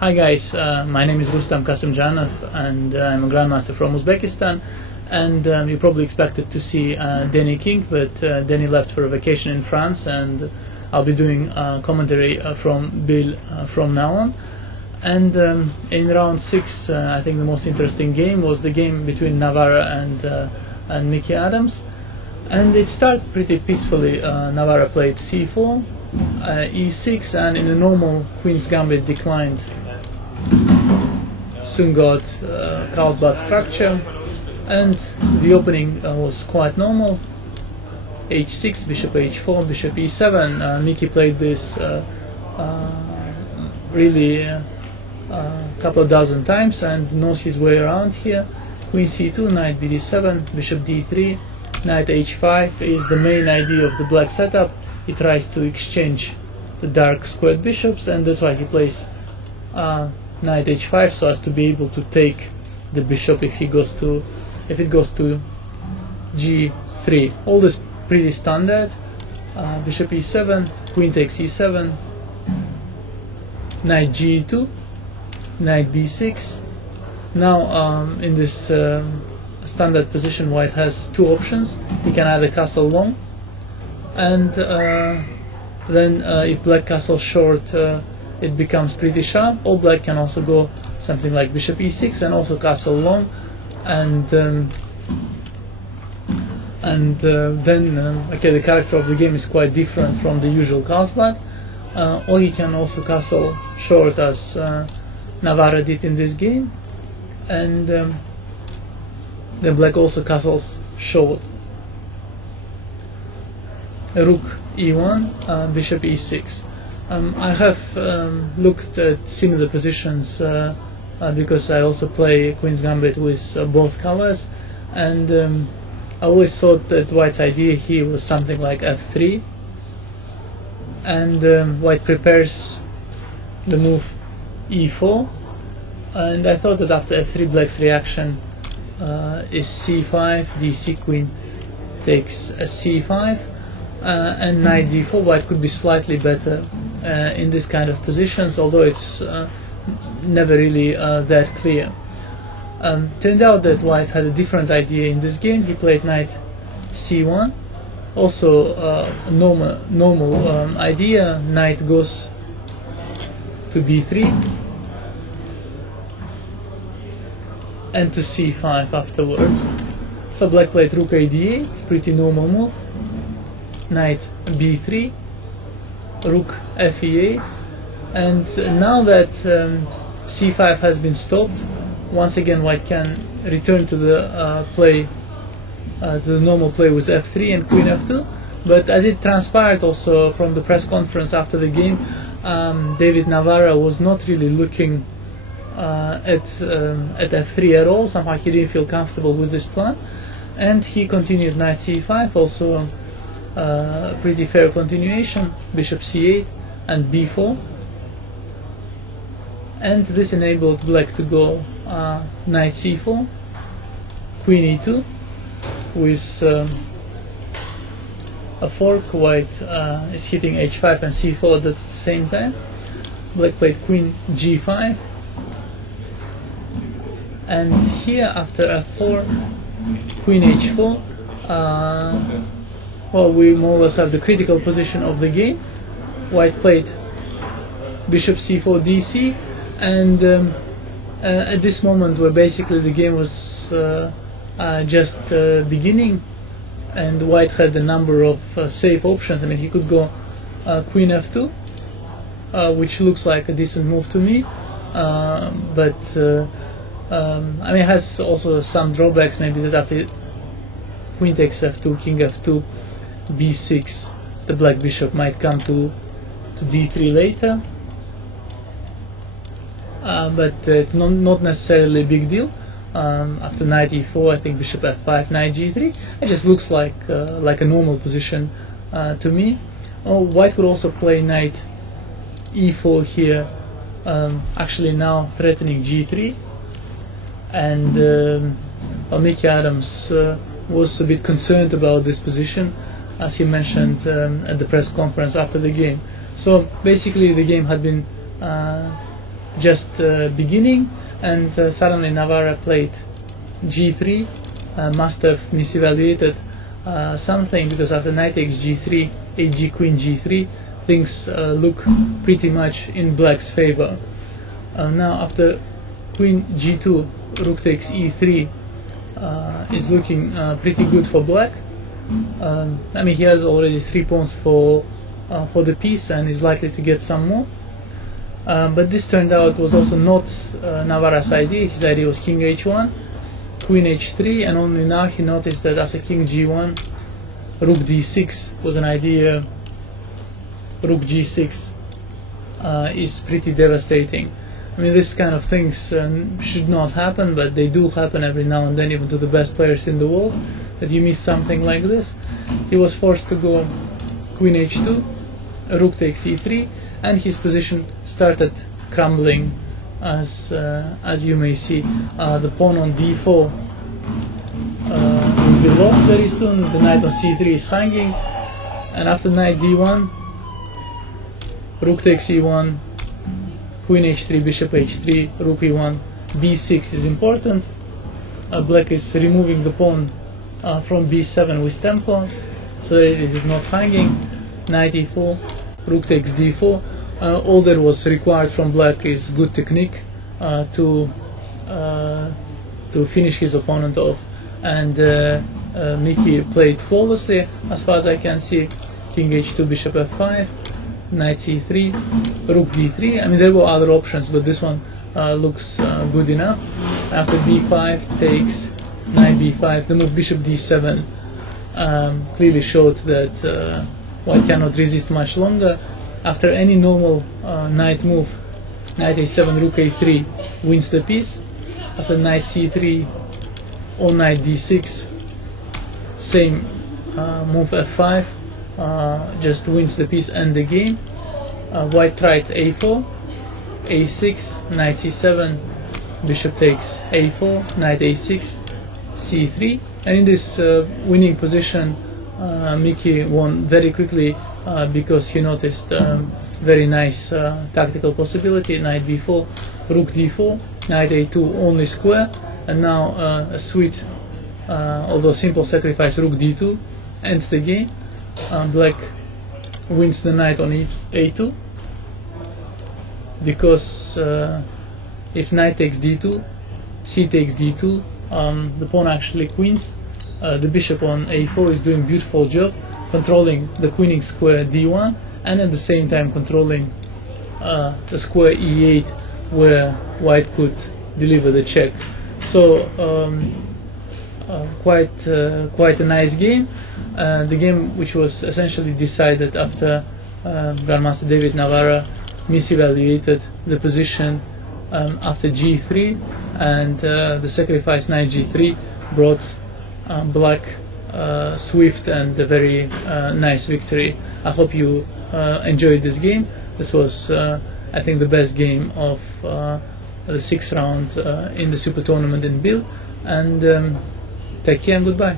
Hi guys, my name is Rustam Kasimjanov and I'm a Grandmaster from Uzbekistan, and you probably expected to see Danny King, but Danny left for a vacation in France, and I'll be doing commentary from Biel from now on. And in round 6, I think the most interesting game was the game between Navara and Mickey Adams, and it started pretty peacefully. Navara played c4, e6, and in a normal Queen's Gambit declined. Soon got Carlsbad structure, and the opening was quite normal. h6, bishop h4, bishop e7. Mickey played this really a couple of dozen times and knows his way around here. Queen c2, knight bd7, bishop d3, knight h5 is the main idea of the black setup. He tries to exchange the dark squared bishops, and that's why he plays knight h5, so as to be able to take the bishop if it goes to g3. All this pretty standard. Bishop e7, queen takes e7, knight g2, knight b6. Now in this standard position, white has two options. He can either castle long, and then if black castles short, it becomes pretty sharp. Or black can also go something like bishop e6 and also castle long, and then okay, the character of the game is quite different from the usual Carlsbad. Or he can also castle short, as Navara did in this game, and then black also castles short. Rook e1, bishop e6. I have looked at similar positions because I also play Queen's Gambit with both colors, and I always thought that white's idea here was something like f3, and white prepares the move e4, and I thought that after f3 black's reaction is c5, dc, queen takes a c5, and knight d4. White could be slightly better in this kind of positions, although it's never really that clear. Turned out that white had a different idea in this game. He played knight c1, also a normal idea. Knight goes to b3 and to c5 afterwards. So black played rook a d8, pretty normal move. Knight b3, rook fe8, and now that c5 has been stopped, once again white can return to the to the normal play with f3 and queen f2. But as it transpired also from the press conference after the game, David Navara was not really looking at f3 at all. Somehow he didn't feel comfortable with this plan, and he continued knight c5, also pretty fair continuation, bishop c8 and b4, and this enabled black to go knight c4, queen e2 with a fork. White is hitting h5 and c4 at the same time. Black played queen g5, and here after f4, queen h4, well, we more or less have the critical position of the game. White played bishop c4 dc, and at this moment where basically the game was just beginning, and white had a number of safe options. I mean, he could go queen f2, which looks like a decent move to me, but I mean, it has also some drawbacks, maybe that after queen takes f2, king f2, b6, the black bishop might come to d3 later, but not necessarily a big deal. After knight e4, I think bishop f5, knight g3. It just looks like a normal position to me. Oh, white could also play knight e4 here, actually now threatening g3, and well, Mickey Adams was a bit concerned about this position, as he mentioned at the press conference after the game. So basically the game had been just beginning, and suddenly Navara played g3, must have misevaluated something, because after knight takes g3, hg queen g3, things look pretty much in black's favor. Now after queen g2, rook takes e3 is looking pretty good for black. I mean, he has already 3 pawns for the piece and is likely to get some more. But this turned out was also not Navara's idea. His idea was king h1, queen h3, and only now he noticed that after king g1, rook d6 was an idea. Rook g6 is pretty devastating. I mean, this kind of things should not happen, but they do happen every now and then, even to the best players in the world, that you miss something like this. He was forced to go queen h2, rook takes e3, and his position started crumbling, as you may see. The pawn on d4 will be lost very soon. The knight on c3 is hanging, and after knight d1, rook takes e1, queen h3, bishop h3, rook e1, b6 is important. Black is removing the pawn from b7 with tempo, so that it is not hanging. Knight e4, rook takes d4. All that was required from black is good technique to finish his opponent off, and Miki played flawlessly as far as I can see. King h2, bishop f5, knight c3, rook d3. I mean, there were other options, but this one looks good enough. After b5 takes knight b5, the move bishop d7 clearly showed that white cannot resist much longer. After any normal knight move, knight a7, rook a3 wins the piece. After knight c3 or knight d6, same move f5 just wins the piece and the game. White tried a4, a6, knight c7, bishop takes a4, knight a6, c3, and in this winning position Miki won very quickly because he noticed very nice tactical possibility. Knight b4, rook d4, knight a2 only square, and now a sweet although simple sacrifice, rook d2 ends the game. Black wins the knight on a2, because if knight takes d2, c takes d2, the pawn actually queens. The bishop on a4 is doing a beautiful job controlling the queening square d1, and at the same time controlling the square e8 where white could deliver the check. So quite a nice game. The game which was essentially decided after Grandmaster David Navara misevaluated the position after g3, and the sacrifice knight g3 brought black swift and a very nice victory. I hope you enjoyed this game. This was I think the best game of the 6th round in the Super Tournament in Biel, and take care and goodbye.